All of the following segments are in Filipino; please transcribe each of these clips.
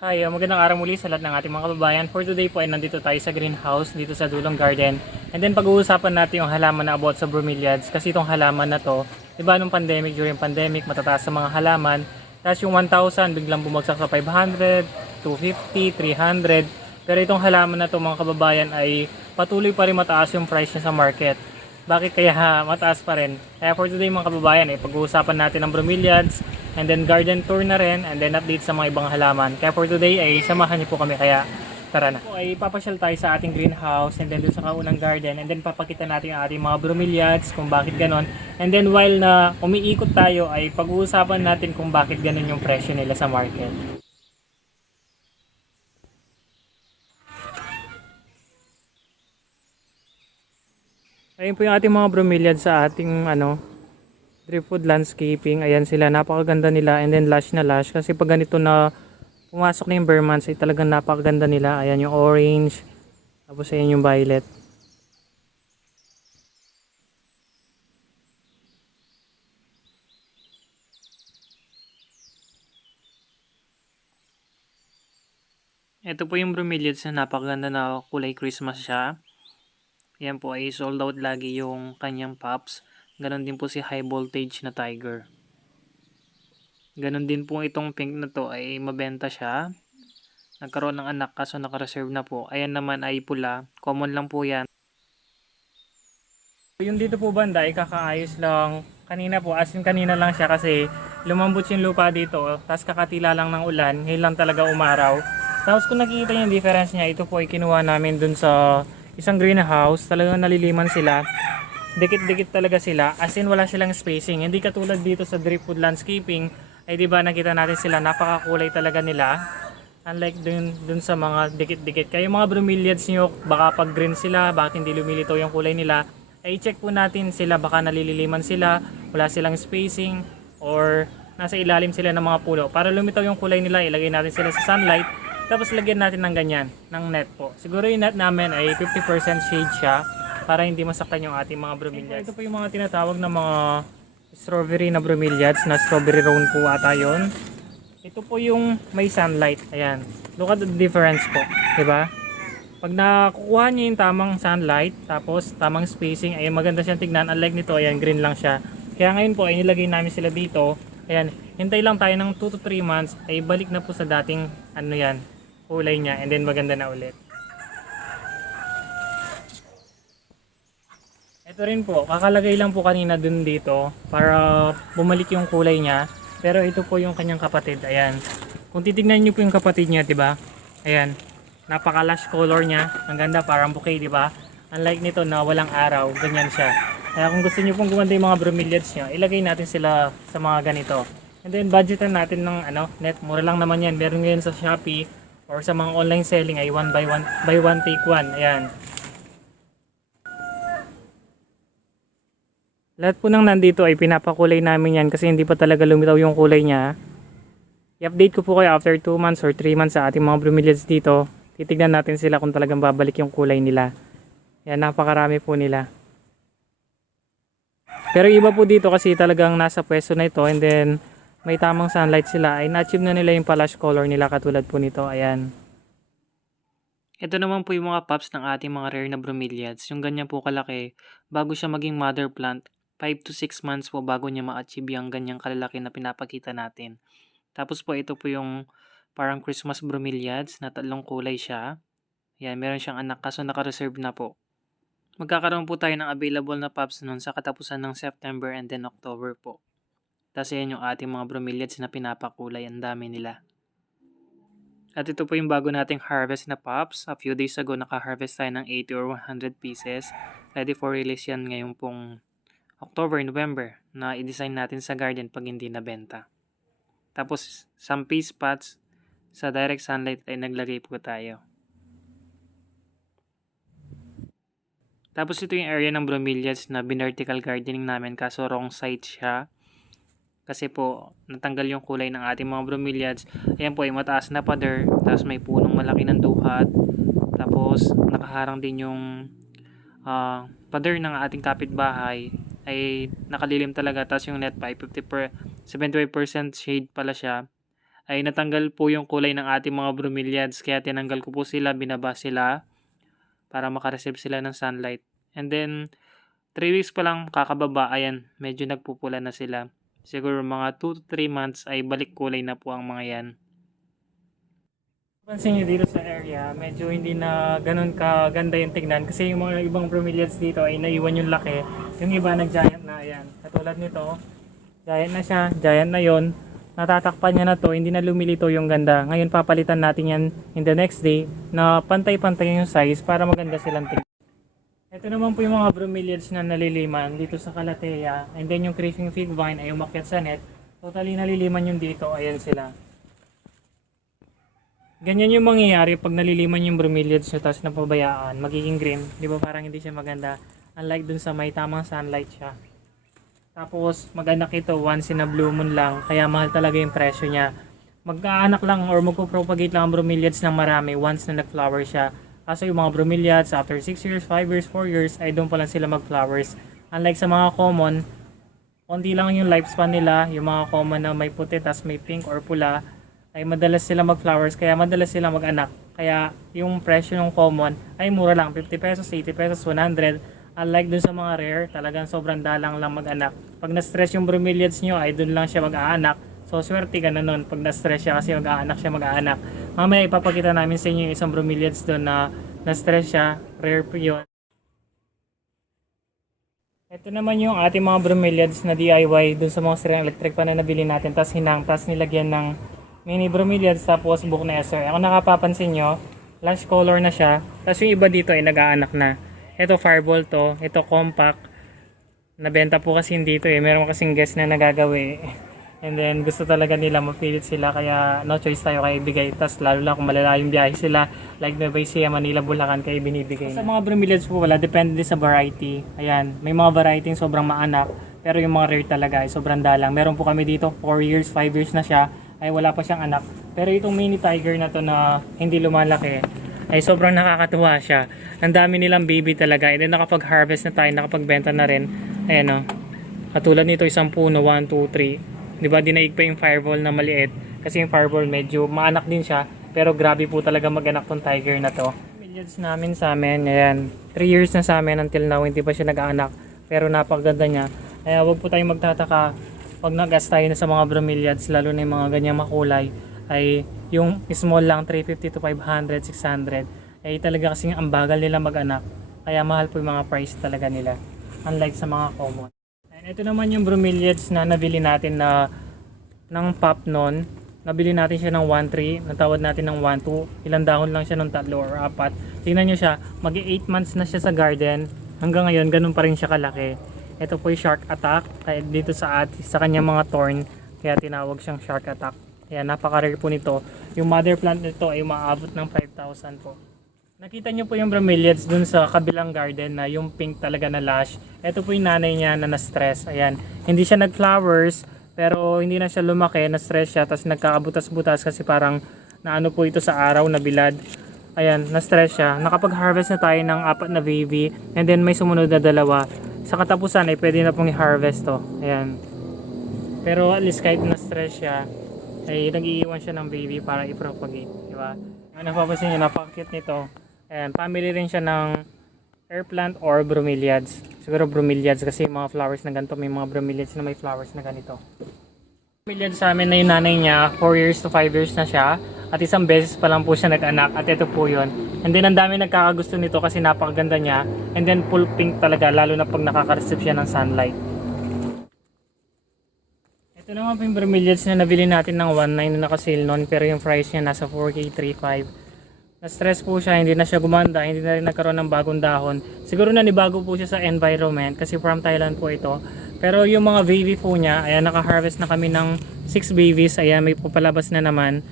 Hi, magandang araw muli sa lahat ng ating mga kababayan. For today po ay nandito tayo sa greenhouse dito sa Dulong Garden. And then pag-uusapan natin yung halaman na about sa bromeliads kasi itong halaman na to, 'di ba nung pandemic, during pandemic, matataas sa mga halaman. Tapos yung 1,000 biglang bumagsak sa 500, 250, 300. Pero itong halaman na to mga kababayan ay patuloy pa rin mataas yung price niya sa market. Bakit kaya mataas pa rin? Kaya for today mga kababayan, pag-uusapan natin ang bromeliads and then garden tour na rin and then update sa mga ibang halaman. Kaya for today ay samahan niyo po kami, kaya tara na. Po ay papasyal tayo sa ating greenhouse and then dun sa kaunang garden and then papakita natin ang ating mga bromeliads kung bakit ganon. And then while na umiikot tayo ay pag-uusapan natin kung bakit ganon yung presyo nila sa market. Ayun po yung ating mga bromeliads sa ating driftwood landscaping. Ayan sila, napakaganda nila and then lush na lush kasi pag ganito na pumasok na yung bare months ay talagang napakaganda nila. Ayan yung orange, tapos ayan yung violet. Ito po yung bromeliads na napakaganda na kulay Christmas siya. Ayan po ay sold out lagi yung kanyang pops. Ganon din po si high voltage na tiger. Ganon din po itong pink na to ay mabenta siya. Nagkaroon ng anak kaso naka-reserve na po. Ayan naman ay pula. Common lang po yan. Yung dito po banda ay kakaayos lang. Kanina po, as in kanina lang siya kasi lumambot yung lupa dito. Tapos kakatila lang ng ulan. Ngayon lang talaga umaraw. Tapos kung nakikita yung difference niya, ito po ay kinuha namin dun sa isang greenhouse. Talagang naliliman sila. Dikit-dikit talaga sila. As in wala silang spacing. Hindi katulad dito sa driftwood landscaping. Ay diba nakita natin sila, napakakulay talaga nila. Unlike dun sa mga dikit-dikit. Kaya yung mga bromeliads nyo, baka pag green sila, bakit hindi lumilitaw yung kulay nila, ay check po natin sila, baka nalililiman sila, wala silang spacing, or nasa ilalim sila ng mga puno. Para lumitaw yung kulay nila, ilagay natin sila sa sunlight, tapos lagyan natin ng ganyan, ng net po. Siguro yung net namin ay 50% shade siya, para hindi masaktan yung ating mga bromeliads. Ito po yung mga tinatawag na mga strawberry na bromeliads, na strawberry roan po ata yun. Ito po yung may sunlight. Ayan. Look at the difference po. Diba? Pag nakukuha niyo yung tamang sunlight, tapos tamang spacing, ay maganda siyang tignan. Unlike nito, ayan, green lang siya. Kaya ngayon po, ay nilagay namin sila dito. Ayan, hintay lang tayo ng 2 to 3 months, ay balik na po sa dating, kulay niya. And then maganda na ulit. Ito rin po, kakalagay lang po kanina dun dito, para bumalik yung kulay niya. Pero ito po yung kanyang kapatid. Ayan. Kung titignan niyo po yung kapatid niya, 'di ba? Ayan. Napaka-lush color niya. Ang ganda, parang bouquet, 'di ba? Unlike nito na walang araw, ganyan siya. Kaya kung gusto niyo pong gumanda yung mga bromeliads niyo, ilagay natin sila sa mga ganito. And then budgetan natin ng net, mura lang naman 'yan. Meron ngayon sa Shopee or sa mga online selling ay 1 by 1 buy 1 take 1. Ayan. Lahat po ng nandito ay pinapakulay namin yan kasi hindi pa talaga lumitaw yung kulay niya. I-update ko po kayo after 2 months or 3 months sa ating mga bromeliads dito. Titignan natin sila kung talagang babalik yung kulay nila. Yan, napakarami po nila. Pero iba po dito kasi talagang nasa pwesto na ito and then may tamang sunlight sila ay na-achieve na nila yung palash color nila katulad po nito. Ayan. Ito naman po yung mga pups ng ating mga rare na bromeliads. Yung ganyan po kalaki, bago siya maging mother plant, 5 to 6 months po bago niya ma-achieve yung ganyang kalalaki na pinapakita natin. Tapos po ito po yung parang Christmas bromeliads na tatlong kulay siya. Yan, meron siyang anak kaso naka-reserve na po. Magkakaroon po tayo ng available na pups nun sa katapusan ng September and then October po. Tapos yan yung ating mga bromeliads na pinapakulay, ang dami nila. At ito po yung bago nating harvest na pups. A few days ago naka-harvest tayo ng 80 or 100 pieces. Ready for release yan ngayon pong October, November na i-design natin sa garden pag hindi nabenta. Tapos, some pea spots sa direct sunlight ay naglagay po tayo. Tapos ito yung area ng bromeliads na binertical gardening namin kaso wrong side siya. Kasi po, natanggal yung kulay ng ating mga bromeliads. Ayan po, ay mataas na pader. Tapos may punong malaki ng duhat. Tapos, nakaharang din yung pader ng ating kapitbahay ay nakalilim talaga. Tapos yung net pa ay 75% shade pala siya. ay natanggal po yung kulay ng ating mga bromeliads. Kaya tinanggal ko po sila, binaba sila para makareceive sila ng sunlight. And then 3 weeks pa lang kakababa, ayan, medyo nagpupula na sila. Siguro mga 2 to 3 months ay balik kulay na po ang mga yan. Pansin nyo dito sa area, medyo hindi na ganun kaganda yung tignan kasi yung mga ibang bromeliads dito ay naiwan yung laki. Yung iba nag-giant na, ayan. Katulad nito, giant na siya, giant na yon. Natatakpan niya na to, hindi na lumilito yung ganda. Ngayon papalitan natin yan in the next day na pantay-pantay yung size para maganda silang tignan. Ito naman po yung mga bromeliads na naliliman dito sa Calathea. And then yung creeping fig vine ay umakyat sa net. Totally naliliman yung dito, ayan sila. Ganyan yung mangyayari pag naliliman yung bromeliads nyo tapos napabayaan, magiging green. Di ba parang hindi siya maganda? Unlike dun sa may tamang sunlight siya. Tapos mag-anak ito once in a blue moon lang, kaya mahal talaga yung presyo niya. Mag-aanak lang or magpo-propagate lang ang bromeliads ng marami once na nag-flower siya. Kaso yung mga bromeliads after 6 years, 5 years, 4 years ay doon pa lang sila mag-flowers. Unlike sa mga common, konti lang yung lifespan nila. Yung mga common na may puti tas may pink or pula ay madalas sila mag-flowers, kaya madalas sila mag-anak. Kaya yung presyo ng common ay mura lang, 50 pesos, 80 pesos, 100. Unlike dun sa mga rare, talagang sobrang dalang lang mag-anak. Pag na-stress yung bromeliads nyo ay dun lang siya mag-aanak. So swerte ka na nun pag na-stress siya kasi mag-aanak siya mag-aanak. Mamaya ipapakita namin sa inyo yung isang bromeliads doon na na-stress siya, rare po yun. Ito naman yung ating mga bromeliads na DIY dun sa mga Sirang Electric pa na nabili natin. Tapos hinang, tapos nilagyan ng mini bromeliads tapos book na ester. Ako nakapapansin nyo, lush color na siya. Tapos yung iba dito ay nag-aanak na. Ito fireball to, ito compact. Nabenta po kasi dito meron kasing guest na nagagawi. And then gusto talaga nila mapilit sila kaya no choice tayo kaya ibigay. Tapos lalo lang kung malalayong biyahe sila like Nueva Ecija, Manila, Bulacan kaya binibigay. Sa mga bromeliads po wala, depende sa variety. Ayan, may mga variety sobrang maanak pero yung mga rare talaga ay sobrang dalang. Meron po kami dito 4 years, 5 years na siya ay wala pa siyang anak. Pero itong mini tiger na to na hindi lumalaki ay sobrang nakakatuwa siya. Ang dami nilang baby talaga. And then nakapag-harvest na tayo, nakapagbenta na rin. Ayan o. Katulad nito isang puno, 1, 2, 3. Diba, dinaig pa yung fireball na maliit. Kasi yung fireball medyo maanak din siya. Pero grabe po talaga mag-anak tong tiger na to. Bromeliads namin sa amin, ayan. 3 years na sa amin until now, hindi pa siya nag-aanak. Pero napakaganda niya. Kaya wag po tayong magtataka pag nag-gas tayo na sa mga bromeliads, lalo na yung mga ganyang makulay. Ay yung small lang, 350 to 500, 600. Ay talaga kasing ang bagal nila mag-anak. Kaya mahal po yung mga price talaga nila. Unlike sa mga common. Ito naman yung bromeliads na nabili natin na ng pop noon. Nabili natin siya ng 1-3, natawad natin ng 1-2. Ilang dahon lang siya ng 3 or 4. Tingnan nyo siya, mag-8 months na siya sa garden. Hanggang ngayon, ganun pa rin siya kalaki. Ito po yung shark attack. Kaya dito sa kanyang mga thorn, kaya tinawag siyang shark attack. Kaya napaka-rare po nito. Yung mother plant nito ay umaabot ng 5,000 po. Nakita nyo po yung bromeliads dun sa kabilang garden na yung pink talaga na lush. Ito po yung nanay niya na na-stress. Ayan. Hindi siya nag-flowers pero hindi na siya lumaki. Na-stress siya tapos nagkakabutas-butas kasi parang naano po ito sa araw na bilad. Ayan, na-stress siya. Nakapag-harvest na tayo ng 4 na baby and then may sumunod na 2. Sa katapusan ay pwede na pong i-harvest to. Ayan. Pero at least kahit na-stress siya ay nag-iiwan siya ng baby para i-propagate. Diba? Napapansin nyo, napaka-cute nito. Ayan, family rin siya ng air plant or bromeliads. Siguro bromeliads kasi yung mga flowers na ganito, may mga bromeliads na may flowers na ganito. Bromeliads sa amin na yung nanay niya, 4 years to 5 years na siya. At isang beses pa lang po siya nag-anak at ito po yun. And then ang dami nagkakagusto nito kasi napakaganda niya. And then full pink talaga, lalo na pag nakaka-receive siya ng sunlight. Ito naman po yung bromeliads na nabili natin ng 1.9 na naka-sale noon pero yung price niya nasa 4K 3.5. Na-stress po siya, hindi na siya gumanda, hindi na rin nagkaroon ng bagong dahon. Siguro nanibago po siya sa environment kasi from Thailand po ito. Pero yung mga baby po niya, ayan, naka-harvest na kami ng 6 babies, ayan, may papalabas na naman.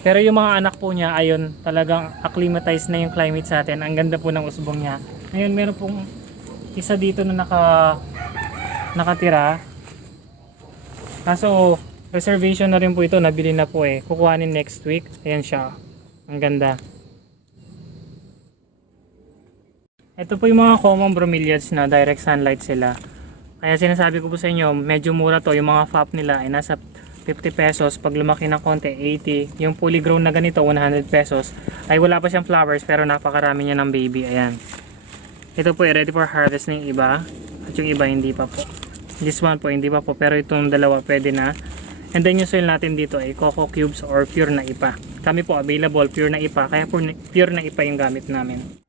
Pero yung mga anak po niya, ayun, talagang acclimatized na yung climate sa atin. Ang ganda po ng usbong niya. Ngayon, meron pong isa dito na nakatira. Kaso, reservation na rin po ito, nabili na po Kukuhanin next week. Ayan siya. Ang ganda. Ito po yung mga common bromeliads na direct sunlight sila. Kaya sinasabi ko po sa inyo, medyo mura to. Yung mga FAP nila ay nasa 50 pesos. Pag lumaki ng konti, 80. Yung fully grown na ganito, 100 pesos. Ay wala pa siyang flowers pero napakarami niya ng baby. Ayan. Ito po ay ready for harvest na yung iba. At yung iba hindi pa po. This one po hindi pa po pero itong dalawa pwede na. And then yung soil natin dito ay coco cubes or pure na ipa. Kami po available pure na ipa. Kaya pure na ipa yung gamit namin.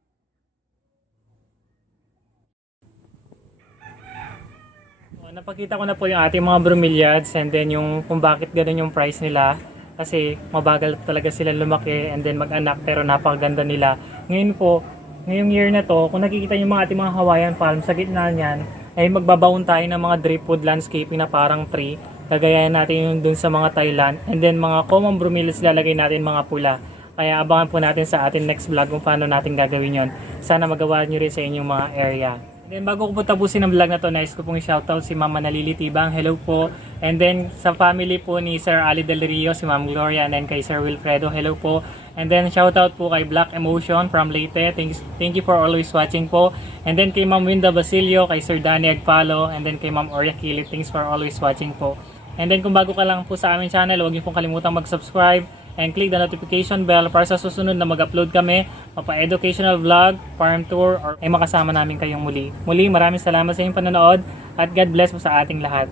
Napakita ko na po yung ating mga bromeliads and then yung kung bakit ganun yung price nila kasi mabagal talaga sila lumaki and then mag-anak pero napakaganda nila. Ngayon po, ngayong year na to, kung nakikita yung mga ating mga Hawaiian palm sa gitna niyan ay magbabaon tayo ng mga drip wood landscaping na parang tree. Gagayahin natin yung dun sa mga Thailand and then mga common bromeliads lalagay natin mga pula. Kaya abangan po natin sa ating next vlog kung paano natin gagawin yon. Sana magawa nyo rin sa inyong mga area. Then bago ko po tapusin ang vlog na to, nais ko pong i-shoutout si Mama Nalili Tibang, hello po. And then sa family po ni Sir Ali Del Rio, si Ma'am Gloria, and then kay Sir Wilfredo, hello po. And then shoutout po kay Black Emotion from Leyte, thank you for always watching po. And then kay Ma'am Winda Basilio, kay Sir Danny Agpalo, and then kay Ma'am Oria Kilit, thanks for always watching po. And then kung bago ka lang po sa aming channel, huwag niyo pong kalimutang mag-subscribe and click the notification bell para sa susunod na mag-upload kami mapa-educational vlog, farm tour, or ay makasama namin kayong muli. Muli, maraming salamat sa inyong panonood at God bless po sa ating lahat.